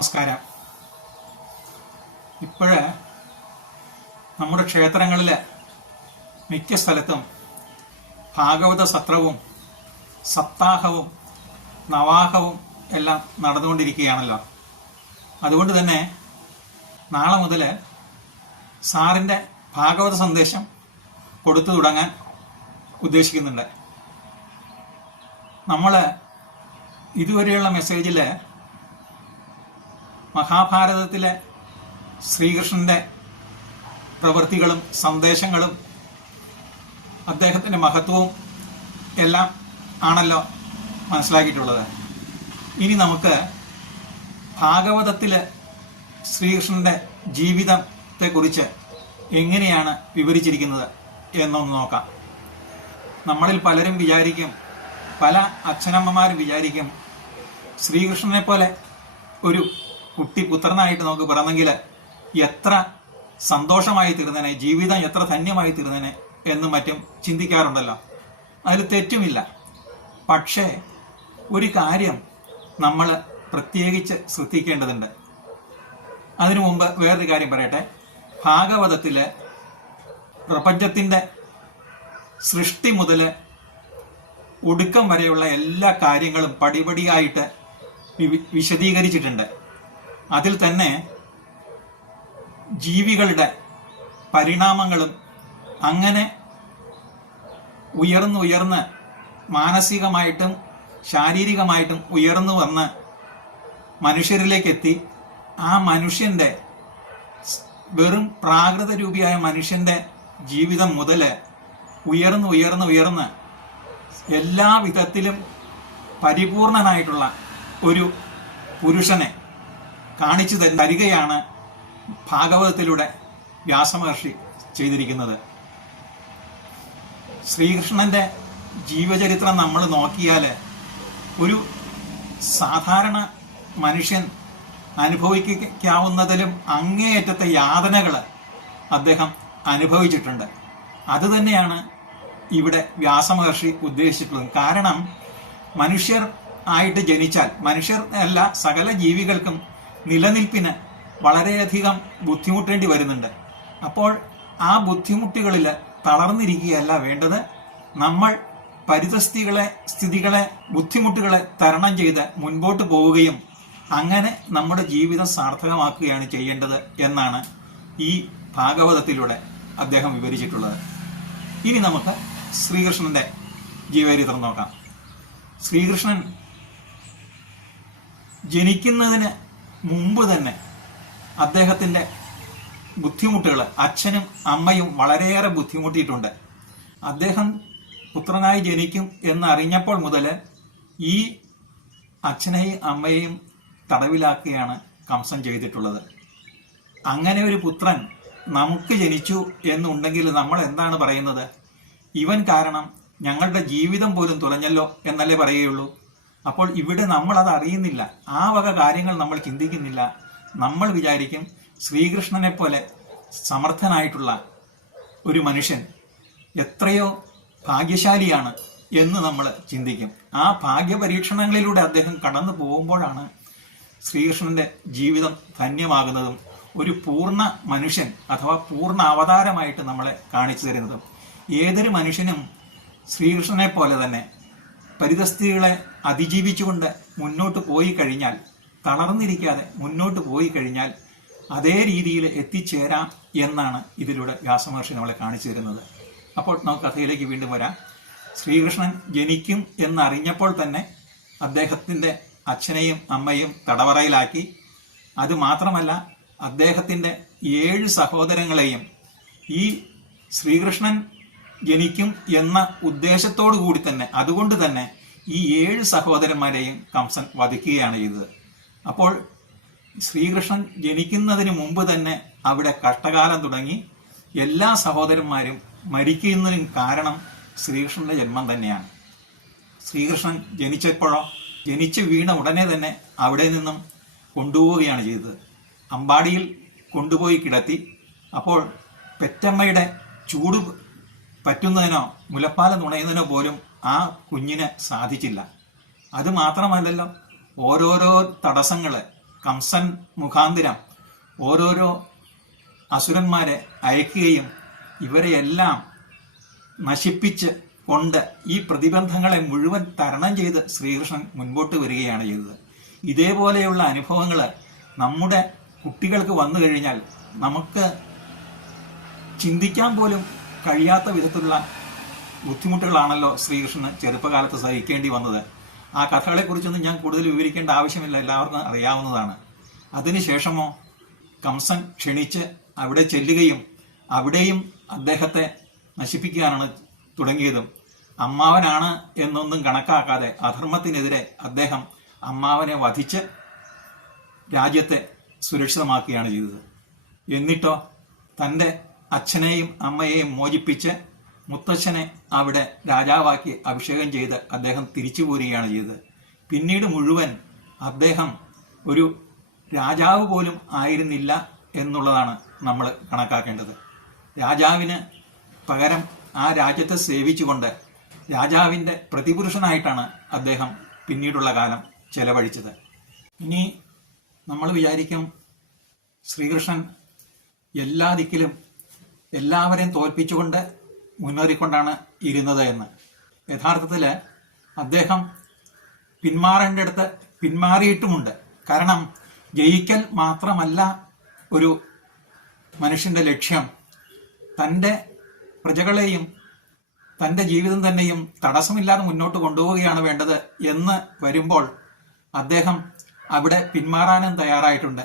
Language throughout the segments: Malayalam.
നമസ്കാരം. ഇപ്പോഴ് നമ്മുടെ ക്ഷേത്രങ്ങളിൽ മിക്ക സ്ഥലത്തും ഭാഗവത സത്രവും സപ്താഹവും നവാഹവും എല്ലാം നടന്നുകൊണ്ടിരിക്കുകയാണല്ലോ. അതുകൊണ്ട് തന്നെ നാളെ മുതൽ സാറിന്റെ ഭാഗവത സന്ദേശം കൊടുത്തു തുടങ്ങാൻ ഉദ്ദേശിക്കുന്നുണ്ട്. നമ്മൾ ഇതുവരെയുള്ള മെസ്സേജിൽ മഹാഭാരതത്തിലെ ശ്രീകൃഷ്ണന്റെ പ്രവൃത്തികളും സന്ദേശങ്ങളും അദ്ദേഹത്തിന്റെ മഹത്വവും എല്ലാം ആണല്ലോ മനസ്സിലാക്കിയിട്ടുള്ളത്. ഇനി നമുക്ക് ഭാഗവതത്തിൽ ശ്രീകൃഷ്ണന്റെ ജീവിതത്തെക്കുറിച്ച് എങ്ങനെയാണ് വിവരിച്ചിരിക്കുന്നത് എന്നൊന്ന് നോക്കാം. നമ്മളിൽ പലരും വിചാരിക്കും പല അച്ഛനമ്മമാരും വിചാരിക്കും ശ്രീകൃഷ്ണനെ പോലെ ഒരു കുട്ടി പുത്രനായിട്ട് നമുക്ക് പിറന്നെങ്കിൽ എത്ര സന്തോഷമായി തീർന്നനെ ജീവിതം എത്ര ധന്യമായി തീർന്നനെ എന്നും മറ്റും ചിന്തിക്കാറുണ്ടല്ലോ. അതിൽ തെറ്റുമില്ല. പക്ഷേ ഒരു കാര്യം നമ്മൾ പ്രത്യേകിച്ച് ശ്രദ്ധിക്കേണ്ടതുണ്ട്. അതിനു മുമ്പ് വേറൊരു കാര്യം പറയട്ടെ. ഭാഗവതത്തിൽ പ്രപഞ്ചത്തിന്റെ സൃഷ്ടി മുതൽ ഒടുക്കം വരെയുള്ള എല്ലാ കാര്യങ്ങളും പടിപടിയായിട്ട് വിശദീകരിച്ചിട്ടുണ്ട്. അതിൽ തന്നെ ജീവികളുടെ പരിണാമങ്ങളും അങ്ങനെ ഉയർന്നുയർന്ന് ഉയർന്ന് മാനസികമായിട്ടും ശാരീരികമായിട്ടും ഉയർന്നു വന്ന് മനുഷ്യരിലേക്കെത്തി. ആ മനുഷ്യന്റെ വെറും പ്രാകൃത രൂപിയായ മനുഷ്യന്റെ ജീവിതം മുതൽ ഉയർന്ന് ഉയർന്ന് ഉയർന്ന് എല്ലാ വിധത്തിലും പരിപൂർണനായിട്ടുള്ള ഒരു പുരുഷനെ കാണിച്ചു തരികയാണ് ഭാഗവതത്തിലൂടെ വ്യാസമഹർഷി ചെയ്തിരിക്കുന്നത്. ശ്രീകൃഷ്ണന്റെ ജീവചരിത്രം നമ്മൾ നോക്കിയാൽ ഒരു സാധാരണ മനുഷ്യൻ അനുഭവിക്കാവുന്നതിലും അങ്ങേയറ്റത്തെ യാതനകൾ അദ്ദേഹം അനുഭവിച്ചിട്ടുണ്ട്. അതുതന്നെയാണ് ഇവിടെ വ്യാസമഹർഷി ഉദ്ദേശിച്ചിട്ടുള്ളത്. കാരണം മനുഷ്യർ ആയിട്ട് ജനിച്ചാൽ മനുഷ്യർ അല്ല സകല ജീവികൾക്കും നിലനിൽപ്പിന് വളരെയധികം ബുദ്ധിമുട്ടേണ്ടി വരുന്നുണ്ട്. അപ്പോൾ ആ ബുദ്ധിമുട്ടുകളിൽ തളർന്നിരിക്കുകയല്ല വേണ്ടത്. നമ്മൾ പരിതസ്ഥിതികളെ സ്ഥിതികളെ ബുദ്ധിമുട്ടുകളെ തരണം ചെയ്ത് മുൻപോട്ട് പോവുകയും അങ്ങനെ നമ്മുടെ ജീവിതം സാർത്ഥകമാക്കുകയാണ് ചെയ്യേണ്ടത് എന്നാണ് ഈ ഭാഗവതത്തിലൂടെ അദ്ദേഹം വിവരിച്ചിട്ടുള്ളത്. ഇനി നമുക്ക് ശ്രീകൃഷ്ണന്റെ ജീവചരിത്രം നോക്കാം. ശ്രീകൃഷ്ണൻ ജനിക്കുന്നതിന് മുമ്പ് തന്നെ അദ്ദേഹത്തിന്റെ ബുദ്ധിമുട്ടുകൾ അച്ഛനും അമ്മയും വളരെയേറെ ബുദ്ധിമുട്ടിയിട്ടുണ്ട്. അദ്ദേഹം പുത്രനായി ജനിക്കും എന്നറിഞ്ഞപ്പോൾ മുതൽ ഈ അച്ഛനെയും അമ്മയെയും തടവിലാക്കുകയാണ് കംസൻ ചെയ്തിട്ടുള്ളത്. അങ്ങനെ ഒരു പുത്രൻ നമുക്ക് ജനിച്ചു എന്നുണ്ടെങ്കിൽ നമ്മൾ എന്താണ് പറയുന്നത്? ഇവൻ കാരണം ഞങ്ങളുടെ ജീവിതം പോലും തുലഞ്ഞല്ലോ എന്നല്ലേ പറയുകയുള്ളൂ. അപ്പോൾ ഇവിടെ നമ്മൾ അത് അറിയുന്നില്ല. ആ വക കാര്യങ്ങൾ നമ്മൾ ചിന്തിക്കുന്നില്ല. നമ്മൾ വിചാരിക്കും ശ്രീകൃഷ്ണനെ പോലെ സമർത്ഥനായിട്ടുള്ള ഒരു മനുഷ്യൻ എത്രയോ ഭാഗ്യശാലിയാണ് എന്ന് നമ്മൾ ചിന്തിക്കും. ആ ഭാഗ്യപരീക്ഷണങ്ങളിലൂടെ അദ്ദേഹം കടന്നു പോകുമ്പോഴാണ് ശ്രീകൃഷ്ണന്റെ ജീവിതം ധന്യമാകുന്നതും ഒരു പൂർണ മനുഷ്യൻ അഥവാ പൂർണ അവതാരമായിട്ട് നമ്മളെ കാണിച്ചു തരുന്നതും. ഏതൊരു മനുഷ്യനും ശ്രീകൃഷ്ണനെ പോലെ തന്നെ പരിതസ്ഥിതികളെ അതിജീവിച്ചുകൊണ്ട് മുന്നോട്ട് പോയി കഴിഞ്ഞാൽ തളർന്നിരിക്കാതെ മുന്നോട്ട് പോയി കഴിഞ്ഞാൽ അതേ രീതിയിൽ എത്തിച്ചേരാം എന്നാണ് ഇതിലൂടെ വ്യാസമഹർഷി നമ്മളെ കാണിച്ചു തരുന്നത്. അപ്പോൾ നമുക്ക് കഥയിലേക്ക് വീണ്ടും വരാം. ശ്രീകൃഷ്ണൻ ജനിക്കും എന്നറിഞ്ഞപ്പോൾ തന്നെ അദ്ദേഹത്തിന്റെ അച്ഛനെയും അമ്മയും തടവറയിലാക്കി. അതുമാത്രമല്ല അദ്ദേഹത്തിന്റെ ഏഴ് സഹോദരങ്ങളെയും ഈ ശ്രീകൃഷ്ണൻ ജനിക്കും എന്ന ഉദ്ദേശത്തോടു കൂടി തന്നെ അതുകൊണ്ട് തന്നെ ഈ ഏഴ് സഹോദരന്മാരെയും കംസൻ വധിക്കുകയാണ് ചെയ്തത്. അപ്പോൾ ശ്രീകൃഷ്ണൻ ജനിക്കുന്നതിന് മുമ്പ് തന്നെ അവിടെ കഷ്ടകാലം തുടങ്ങി എല്ലാ സഹോദരന്മാരും മരിക്കുന്നതിനും കാരണം ശ്രീകൃഷ്ണന്റെ ജന്മം തന്നെയാണ്. ശ്രീകൃഷ്ണൻ ജനിച്ചപ്പോഴോ ജനിച്ചു വീണ ഉടനെ തന്നെ അവിടെ നിന്നും കൊണ്ടുപോവുകയാണ് ചെയ്തത്. അമ്പാടിയിൽ കൊണ്ടുപോയി കിടത്തി. അപ്പോൾ പെറ്റമ്മയുടെ ചൂട് പറ്റുന്നതിനോ മുലപ്പാല നുണയുന്നതിനോ പോലും ആ കുഞ്ഞിന് സാധിച്ചില്ല. അത് മാത്രമല്ലല്ലോ ഓരോരോ തടസ്സങ്ങൾ കംസൻ മുഖാന്തിരം ഓരോരോ അസുരന്മാരെ അയക്കുകയും ഇവരെയെല്ലാം നശിപ്പിച്ച് കൊണ്ട് ഈ പ്രതിബന്ധങ്ങളെ മുഴുവൻ തരണം ചെയ്ത് ശ്രീകൃഷ്ണൻ മുൻപോട്ട് വരികയാണ് ചെയ്തത്. ഇതേപോലെയുള്ള അനുഭവങ്ങൾ നമ്മുടെ കുട്ടികൾക്ക് വന്നു കഴിഞ്ഞാൽ നമുക്ക് ചിന്തിക്കാൻ പോലും കഴിയാത്ത വിധത്തിലുള്ള ബുദ്ധിമുട്ടുകളാണല്ലോ ശ്രീകൃഷ്ണന് ചെറുപ്പകാലത്ത് സഹിക്കേണ്ടി വന്നത്. ആ കഥകളെക്കുറിച്ചൊന്നും ഞാൻ കൂടുതൽ വിവരിക്കേണ്ട ആവശ്യമില്ല. എല്ലാവർക്കും അറിയാവുന്നതാണ്. അതിനുശേഷമോ കംസൻ ക്ഷണിച്ച് അവിടെ ചെല്ലുകയും അവിടെയും അദ്ദേഹത്തെ നശിപ്പിക്കാനാണ് തുടങ്ങിയതും. അമ്മാവനാണ് എന്നൊന്നും കണക്കാക്കാതെ അധർമ്മത്തിനെതിരെ അദ്ദേഹം അമ്മാവനെ വധിച്ച് രാജ്യത്തെ സുരക്ഷിതമാക്കുകയാണ് ചെയ്തത്. എന്നിട്ടോ തന്റെ അച്ഛനെയും അമ്മയെയും മോചിപ്പിച്ച് മുത്തച്ഛനെ അവിടെ രാജാവാക്കി അഭിഷേകം ചെയ്ത് അദ്ദേഹം തിരിച്ചു പോരുകയാണ് ചെയ്തത്. പിന്നീട് മുഴുവൻ അദ്ദേഹം ഒരു രാജാവ് പോലും ആയിരുന്നില്ല എന്നുള്ളതാണ് നമ്മൾ കണക്കാക്കേണ്ടത്. രാജാവിന് പകരം ആ രാജ്യത്തെ സേവിച്ചുകൊണ്ട് രാജാവിന്റെ പ്രതിപുരുഷനായിട്ടാണ് അദ്ദേഹം പിന്നീടുള്ള കാലം ചെലവഴിച്ചത്. ഇനി നമ്മൾ വിചാരിക്കും ശ്രീകൃഷ്ണൻ എല്ലാ ദിക്കിലും എല്ലാവരെയും തോൽപ്പിച്ചുകൊണ്ട് മുന്നേറിക്കൊണ്ടാണ് ഇരുന്നത് എന്ന്. യഥാർത്ഥത്തിൽ അദ്ദേഹം പിന്മാറേണ്ട അടുത്ത് പിന്മാറിയിട്ടുമുണ്ട്. കാരണം ജയിക്കൽ മാത്രമല്ല ഒരു മനുഷ്യന്റെ ലക്ഷ്യം. തന്റെ പ്രജകളെയും തന്റെ ജീവിതം തന്നെയും തടസ്സമില്ലാതെ മുന്നോട്ട് കൊണ്ടുപോവുകയാണ് വേണ്ടത് എന്ന് വരുമ്പോൾ അദ്ദേഹം അവിടെ പിന്മാറാനും തയ്യാറായിട്ടുണ്ട്.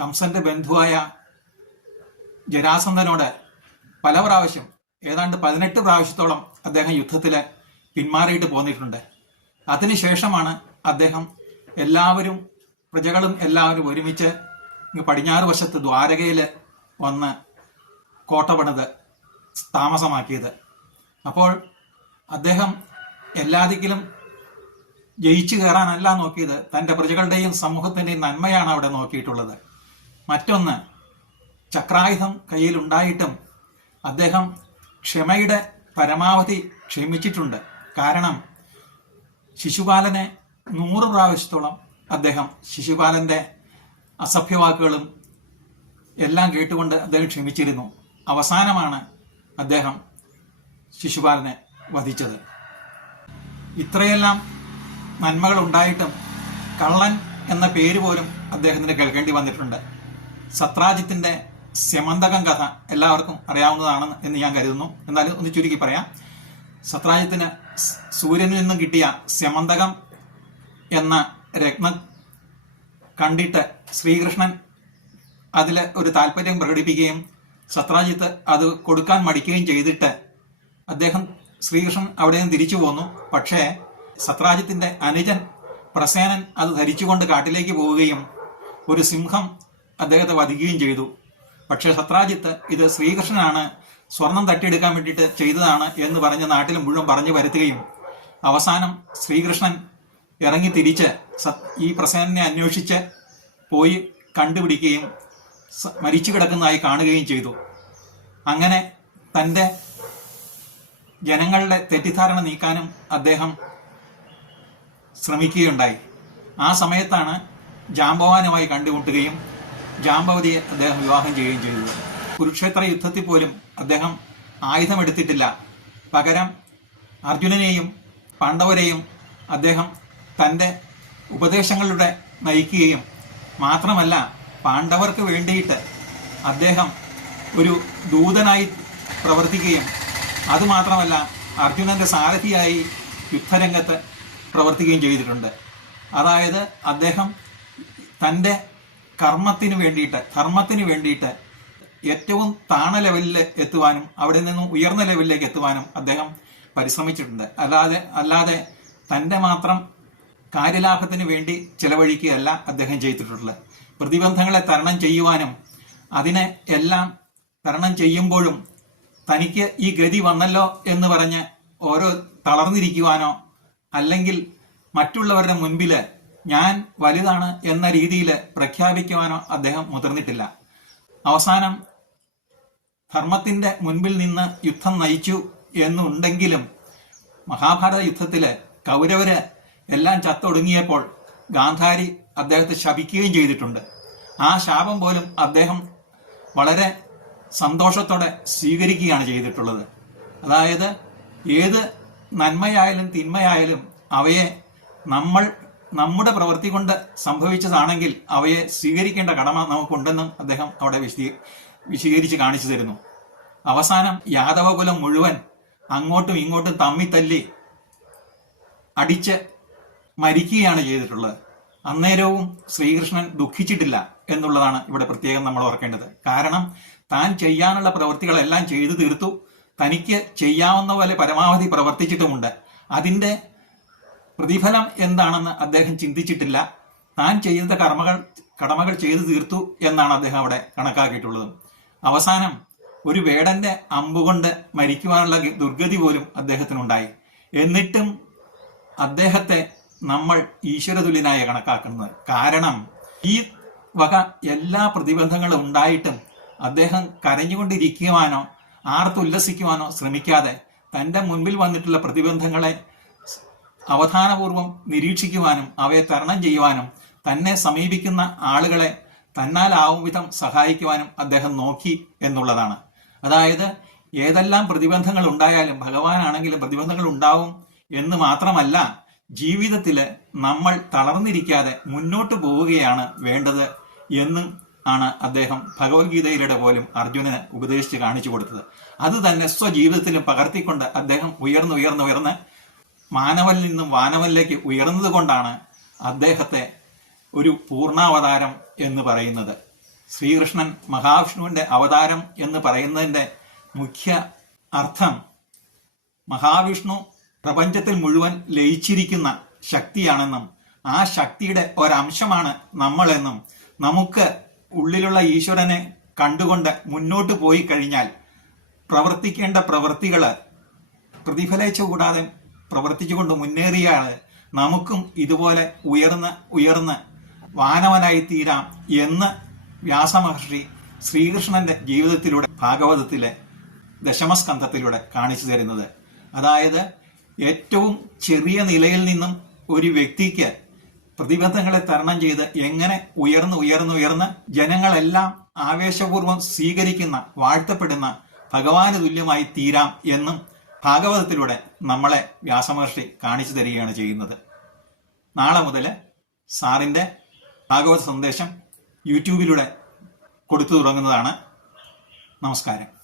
കംസന്റെ ബന്ധുവായ ജരാസന്ധനോട് പല പ്രാവശ്യം ഏതാണ്ട് പതിനെട്ട് പ്രാവശ്യത്തോളം അദ്ദേഹം യുദ്ധത്തിൽ പിന്മാറിയിട്ട് പോന്നിട്ടുണ്ട്. അതിനുശേഷമാണ് അദ്ദേഹം എല്ലാവരും പ്രജകളും എല്ലാവരും ഒരുമിച്ച് പടിഞ്ഞാറ് വശത്ത് ദ്വാരകയിൽ വന്ന് കോട്ട പണിത് താമസമാക്കിയത്. അപ്പോൾ അദ്ദേഹം എല്ലാ ദിക്കിലും ജയിച്ചു കയറാനല്ല നോക്കിയത് തന്റെ പ്രജകളുടെയും സമൂഹത്തിന്റെയും നന്മയാണ് അവിടെ നോക്കിയിട്ടുള്ളത്. മറ്റൊന്ന് ചക്രായുധം കയ്യിലുണ്ടായിട്ടും അദ്ദേഹം ക്ഷമയുടെ പരമാവധി ക്ഷമിച്ചിട്ടുണ്ട്. കാരണം ശിശുപാലനെ നൂറ് പ്രാവശ്യത്തോളം അദ്ദേഹം ശിശുപാലന്റെ അസഭ്യവാക്കുകളും എല്ലാം കേട്ടുകൊണ്ട് അദ്ദേഹം ക്ഷമിച്ചിരുന്നു. അവസാനമാണ് അദ്ദേഹം ശിശുപാലനെ വധിച്ചത്. ഇത്രയെല്ലാം നന്മകൾ ഉണ്ടായിട്ടും കള്ളൻ എന്ന പേര് പോലും അദ്ദേഹത്തിന് കേൾക്കേണ്ടി വന്നിട്ടുണ്ട്. സത്രാജിത്തിന്റെ സ്യമന്തകം കഥ എല്ലാവർക്കും അറിയാവുന്നതാണെന്ന് എന്ന് ഞാൻ കരുതുന്നു. എന്നാലും ഒന്ന് ചുരുക്കി പറയാം. സത്രാജിത്തിന് സൂര്യനിൽ നിന്നും കിട്ടിയ സ്യമന്തകം എന്ന രത്നം കണ്ടിട്ട് ശ്രീകൃഷ്ണൻ അതിൽ ഒരു താല്പര്യം പ്രകടിപ്പിക്കുകയും സത്രാജിത്ത് അത് കൊടുക്കാൻ മടിക്കുകയും ചെയ്തിട്ട് അദ്ദേഹം ശ്രീകൃഷ്ണൻ അവിടെ നിന്ന് തിരിച്ചു പോന്നു. പക്ഷേ സത്രാജിത്തിന്റെ അനുജൻ പ്രസേനൻ അത് ധരിച്ചുകൊണ്ട് കാട്ടിലേക്ക് പോവുകയും ഒരു സിംഹം അദ്ദേഹത്തെ വധിക്കുകയും ചെയ്തു. പക്ഷേ സത്രാജിത്ത് ഇത് ശ്രീകൃഷ്ണനാണ് സ്വർണം തട്ടിയെടുക്കാൻ വേണ്ടിയിട്ട് ചെയ്തതാണ് എന്ന് പറഞ്ഞ് നാട്ടിൽ മുഴുവൻ പറഞ്ഞു വരുത്തുകയും അവസാനം ശ്രീകൃഷ്ണൻ ഇറങ്ങി തിരിച്ച് ഈ പ്രസേനനെ അന്വേഷിച്ച് പോയി കണ്ടുപിടിക്കുകയും മരിച്ചു കിടക്കുന്നതായി കാണുകയും ചെയ്തു. അങ്ങനെ തന്റെ ജനങ്ങളുടെ തെറ്റിദ്ധാരണ നീക്കാനും അദ്ദേഹം ശ്രമിക്കുകയുണ്ടായി. ആ സമയത്താണ് ജാംബവാനുമായി കണ്ടുമുട്ടുകയും ജാമ്പവതിയെ അദ്ദേഹം വിവാഹം ചെയ്യുകയും ചെയ്തത് കുരുക്ഷേത്ര യുദ്ധത്തിൽ പോലും അദ്ദേഹം ആയുധമെടുത്തിട്ടില്ല. പകരം അർജുനനെയും പാണ്ഡവരെയും അദ്ദേഹം തന്റെ ഉപദേശങ്ങളിലൂടെ നയിക്കുകയും മാത്രമല്ല പാണ്ഡവർക്ക് വേണ്ടിയിട്ട് അദ്ദേഹം ഒരു ദൂതനായി പ്രവർത്തിക്കുകയും അതുമാത്രമല്ല അർജുനന്റെ സാരഥിയായി യുദ്ധരംഗത്ത് പ്രവർത്തിക്കുകയും ചെയ്തിട്ടുണ്ട്. അതായത് അദ്ദേഹം തന്റെ കർമ്മത്തിന് വേണ്ടിയിട്ട് ധർമ്മത്തിന് വേണ്ടിയിട്ട് ഏറ്റവും താണ ലെവലിൽ എത്തുവാനും അവിടെ നിന്നും ഉയർന്ന ലെവലിലേക്ക് എത്തുവാനും അദ്ദേഹം പരിശ്രമിച്ചിട്ടുണ്ട്. അല്ലാതെ അല്ലാതെ തന്റെ മാത്രം കാര്യലാഭത്തിന് വേണ്ടി ചെലവഴിക്കുകയല്ല അദ്ദേഹം ചെയ്തിട്ടുള്ളത്. പ്രതിബന്ധങ്ങളെ തരണം ചെയ്യുവാനും അതിനെ എല്ലാം തരണം ചെയ്യുമ്പോഴും തനിക്ക് ഈ ഗതി വന്നല്ലോ എന്ന് പറഞ്ഞ് ഓരോ തളർന്നിരിക്കുവാനോ അല്ലെങ്കിൽ മറ്റുള്ളവരുടെ മുൻപിൽ ഞാൻ വലുതാണ് എന്ന രീതിയിൽ പ്രഖ്യാപിക്കുവാനോ അദ്ദേഹം മുതിർന്നിട്ടില്ല. അവസാനം ധർമ്മത്തിന്റെ മുൻപിൽ നിന്ന് യുദ്ധം നയിച്ചു എന്നുണ്ടെങ്കിലും മഹാഭാരത യുദ്ധത്തിൽ കൗരവര് എല്ലാം ചത്തൊടുങ്ങിയപ്പോൾ ഗാന്ധാരി അദ്ദേഹത്തെ ശപിക്കുകയും ചെയ്തിട്ടുണ്ട്. ആ ശാപം പോലും അദ്ദേഹം വളരെ സന്തോഷത്തോടെ സ്വീകരിക്കുകയാണ് ചെയ്തിട്ടുള്ളത്. അതായത് ഏത് നന്മയായാലും തിന്മയായാലും അവയെ നമ്മൾ നമ്മുടെ പ്രവൃത്തി കൊണ്ട് സംഭവിച്ചതാണെങ്കിൽ അവയെ സ്വീകരിക്കേണ്ട കടമ നമുക്കുണ്ടെന്നും അദ്ദേഹം അവിടെ വിശദീ വിശദീകരിച്ച് കാണിച്ചു തരുന്നു. അവസാനം യാദവകുലം മുഴുവൻ അങ്ങോട്ടും ഇങ്ങോട്ടും തമ്മി തല്ലി അടിച്ച് മരിക്കുകയാണ് ചെയ്തിട്ടുള്ളത്. അന്നേരവും ശ്രീകൃഷ്ണൻ ദുഃഖിച്ചിട്ടില്ല എന്നുള്ളതാണ് ഇവിടെ പ്രത്യേകം നമ്മൾ ഓർക്കേണ്ടത്. കാരണം താൻ ചെയ്യാനുള്ള പ്രവൃത്തികളെല്ലാം ചെയ്തു തീർത്തു. തനിക്ക് ചെയ്യാവുന്ന പോലെ പരമാവധി പ്രവർത്തിച്ചിട്ടുമുണ്ട്. അതിന്റെ പ്രതിഫലം എന്താണെന്ന് അദ്ദേഹം ചിന്തിച്ചിട്ടില്ല. താൻ ചെയ്ത കർമ്മകൾ കടമകൾ ചെയ്തു തീർത്തു എന്നാണ് അദ്ദേഹം അവിടെ കണക്കാക്കിയിട്ടുള്ളത്. അവസാനം ഒരു വേടന്റെ അമ്പുകൊണ്ട് മരിക്കുവാനുള്ള ദുർഗതി പോലും അദ്ദേഹത്തിനുണ്ടായി. എന്നിട്ടും അദ്ദേഹത്തെ നമ്മൾ ഈശ്വരതുല്യനായ കണക്കാക്കുന്നത്. കാരണം ഈ വക എല്ലാ പ്രതിബന്ധങ്ങളും ഉണ്ടായിട്ടും അദ്ദേഹം കരഞ്ഞുകൊണ്ടിരിക്കുവാനോ ആർത്തുല്ലസിക്കുവാനോ ശ്രമിക്കാതെ തന്റെ മുൻപിൽ വന്നിട്ടുള്ള പ്രതിബന്ധങ്ങളെ അവധാനപൂർവം നിരീക്ഷിക്കുവാനും അവയെ തരണം ചെയ്യുവാനും തന്നെ സമീപിക്കുന്ന ആളുകളെ തന്നാലാവും വിധം സഹായിക്കുവാനും അദ്ദേഹം നോക്കി എന്നുള്ളതാണ്. അതായത് ഏതെല്ലാം പ്രതിബന്ധങ്ങൾ ഉണ്ടായാലും ഭഗവാനാണെങ്കിലും പ്രതിബന്ധങ്ങൾ ഉണ്ടാവും എന്ന് മാത്രമല്ല ജീവിതത്തിൽ നമ്മൾ തളർന്നിരിക്കാതെ മുന്നോട്ട് പോവുകയാണ് വേണ്ടത് എന്നും ആണ് അദ്ദേഹം ഭഗവത്ഗീതയിലൂടെ പോലും അർജുനന് ഉപദേശിച്ച് കാണിച്ചു കൊടുത്തത്. അത് തന്നെ സ്വജീവിതത്തിലും പകർത്തിക്കൊണ്ട് അദ്ദേഹം ഉയർന്നുയർന്നുയർന്ന് ഉയർന്നു ഉയർന്ന് മാനവനിൽ നിന്നും വാനവനിലേക്ക് ഉയർന്നത് കൊണ്ടാണ് അദ്ദേഹത്തെ ഒരു പൂർണാവതാരം എന്ന് പറയുന്നത്. ശ്രീകൃഷ്ണൻ മഹാവിഷ്ണുവിന്റെ അവതാരം എന്ന് പറയുന്നതിന്റെ മുഖ്യ അർത്ഥം മഹാവിഷ്ണു പ്രപഞ്ചത്തിൽ മുഴുവൻ ലയിച്ചിരിക്കുന്ന ശക്തിയാണെന്നും ആ ശക്തിയുടെ ഒരംശമാണ് നമ്മളെന്നും നമുക്ക് ഉള്ളിലുള്ള ഈശ്വരനെ കണ്ടുകൊണ്ട് മുന്നോട്ട് പോയി കഴിഞ്ഞാൽ പ്രവർത്തിക്കേണ്ട പ്രവൃത്തികൾ പ്രതിഫലേച്ഛ കൂടാതെ പ്രവർത്തിച്ചുകൊണ്ട് മുന്നേറിയാണ് നമുക്കും ഇതുപോലെ ഉയർന്ന് ഉയർന്ന് വാനവനായി തീരാം എന്ന് വ്യാസമഹർഷി ശ്രീകൃഷ്ണന്റെ ജീവിതത്തിലൂടെ ഭാഗവതത്തിലെ ദശമസ്കന്ധത്തിലൂടെ കാണിച്ചു തരുന്നത്. അതായത് ഏറ്റവും ചെറിയ നിലയിൽ നിന്നും ഒരു വ്യക്തിക്ക് പ്രതിബന്ധങ്ങളെ തരണം ചെയ്ത് എങ്ങനെ ഉയർന്ന് ഉയർന്ന് ഉയർന്ന് ജനങ്ങളെല്ലാം ആവേശപൂർവം സ്വീകരിക്കുന്ന വാഴ്ത്തപ്പെടുന്ന ഭഗവാന് തുല്യമായി തീരാം എന്നും ഭാഗവതത്തിലൂടെ നമ്മളെ വ്യാസമഹർഷി കാണിച്ചു തരികയാണ് ചെയ്യുന്നത്. നാളെ മുതൽ സാറിന്റെ ഭാഗവത സന്ദേശം യൂട്യൂബിലൂടെ കൊടുത്തു തുടങ്ങുന്നതാണ്. നമസ്കാരം.